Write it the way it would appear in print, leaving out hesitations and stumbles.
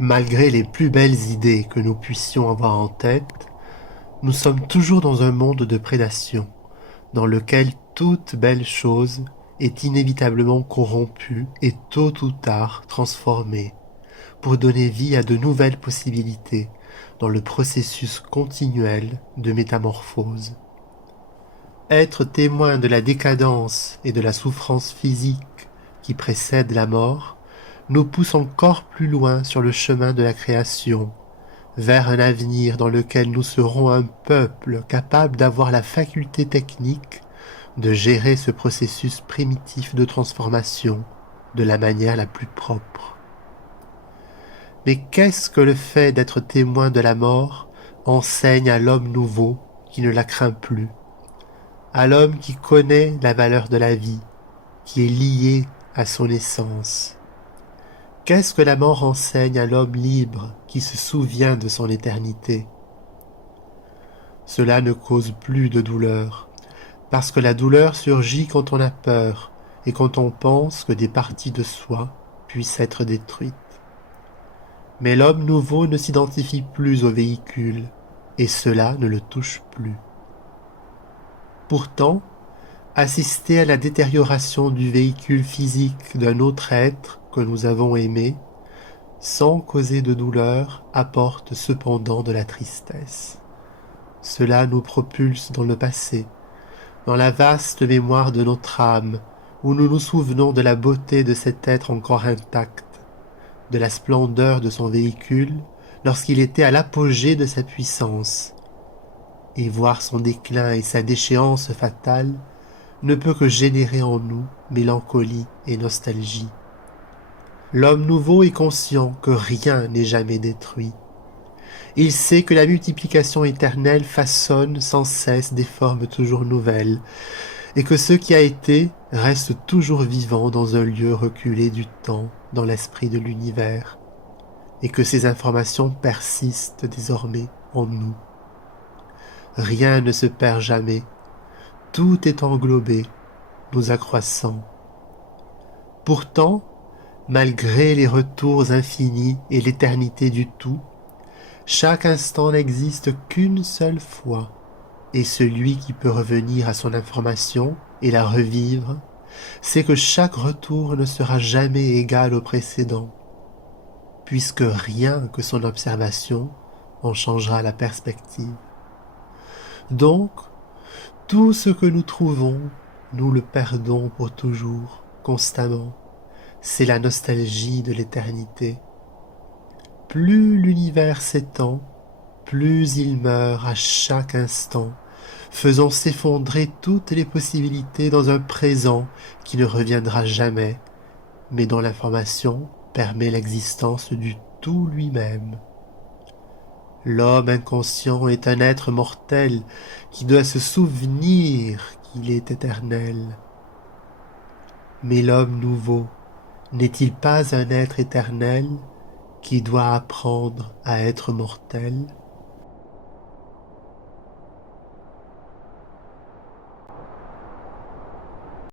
Malgré les plus belles idées que nous puissions avoir en tête, nous sommes toujours dans un monde de prédation, dans lequel toute belle chose est inévitablement corrompue et tôt ou tard transformée, pour donner vie à de nouvelles possibilités dans le processus continuel de métamorphose. Être témoin de la décadence et de la souffrance physique qui précède la mort nous pousse encore plus loin sur le chemin de la création, vers un avenir dans lequel nous serons un peuple capable d'avoir la faculté technique de gérer ce processus primitif de transformation de la manière la plus propre. Mais qu'est-ce que le fait d'être témoin de la mort enseigne à l'homme nouveau qui ne la craint plus, à l'homme qui connaît la valeur de la vie, qui est lié à son essence? Qu'est-ce que la mort enseigne à l'homme libre qui se souvient de son éternité? Cela ne cause plus de douleur, parce que la douleur surgit quand on a peur et quand on pense que des parties de soi puissent être détruites. Mais l'homme nouveau ne s'identifie plus au véhicule, et cela ne le touche plus. Pourtant, assister à la détérioration du véhicule physique d'un autre être que nous avons aimé, sans causer de douleur, apporte cependant de la tristesse. Cela nous propulse dans le passé, dans la vaste mémoire de notre âme, où nous nous souvenons de la beauté de cet être encore intact, de la splendeur de son véhicule lorsqu'il était à l'apogée de sa puissance, et voir son déclin et sa déchéance fatale ne peut que générer en nous mélancolie et nostalgie. L'homme nouveau est conscient que rien n'est jamais détruit. Il sait que la multiplication éternelle façonne sans cesse des formes toujours nouvelles, et que ce qui a été reste toujours vivant dans un lieu reculé du temps, dans l'esprit de l'univers, et que ces informations persistent désormais en nous. Rien ne se perd jamais, tout est englobé, nous accroissant. Pourtant, malgré les retours infinis et l'éternité du tout, chaque instant n'existe qu'une seule fois, et celui qui peut revenir à son information et la revivre, sait que chaque retour ne sera jamais égal au précédent, puisque rien que son observation en changera la perspective. Donc, tout ce que nous trouvons, nous le perdons pour toujours, constamment. C'est la nostalgie de l'éternité. Plus l'univers s'étend, plus il meurt à chaque instant, faisant s'effondrer toutes les possibilités dans un présent qui ne reviendra jamais, mais dont l'information permet l'existence du tout lui-même. L'homme inconscient est un être mortel qui doit se souvenir qu'il est éternel. Mais l'homme nouveau n'est-il pas un être éternel qui doit apprendre à être mortel ?